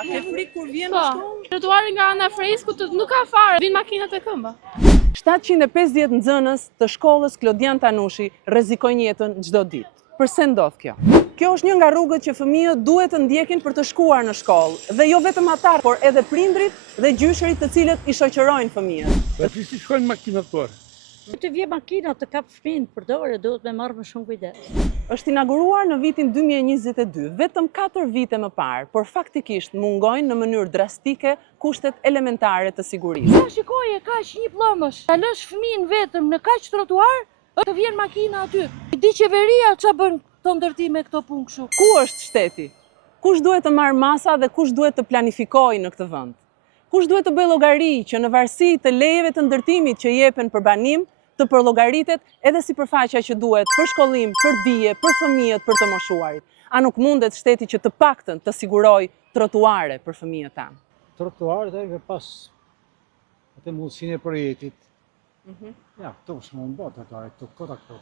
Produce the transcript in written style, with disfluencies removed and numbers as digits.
A ke frikë kur vjen në shkollë? Trotuari nga ana freskut nuk ka fare, vinë makinat e këmbë. 750 nxënës të shkollës Klodian Tanushi rrezikojnë jetën çdo ditë. Përse ndodh kjo? Kjo është një nga rrugët që fëmijët duhet të ndjekin për të shkuar në shkollë, dhe jo vetëm ata, por edhe prindrit dhe gjyshërit të cilët i shoqërojnë fëmijët. Si shkojnë makinat tuaj? Të vje makina të kap fëmijën përdore, duhet me marrë më shumë kujdes. Është inauguruar në vitin 2022, vetëm 4 vite më parë, por faktikisht mungojnë në mënyrë drastike kushtet elementare të sigurisë. Sa shikoje kaq një pllëmësh, ta lësh fëmijën vetëm në kaq trotuar, të vjen makina aty. Di qeveria ç'a bën këto ndërtime këto punë kështu. Ku është shteti? Kush duhet të marrë masa dhe kush duhet të planifikojë në këtë vend? Kush duhet të bëjë llogari që në varësi të lejeve të ndërtimit që jepen për banim, të përllogaritet edhe sipërfaqja që duhet për shkollim, për dije, për fëmijët, për të moshuarit? A nuk mundet shteti që të paktën të sigurojë trotuare për fëmijët tanë? Trotuaret e pas atë mundësinë e projektit. Ja, këto është më në botë ato, këto kota këto.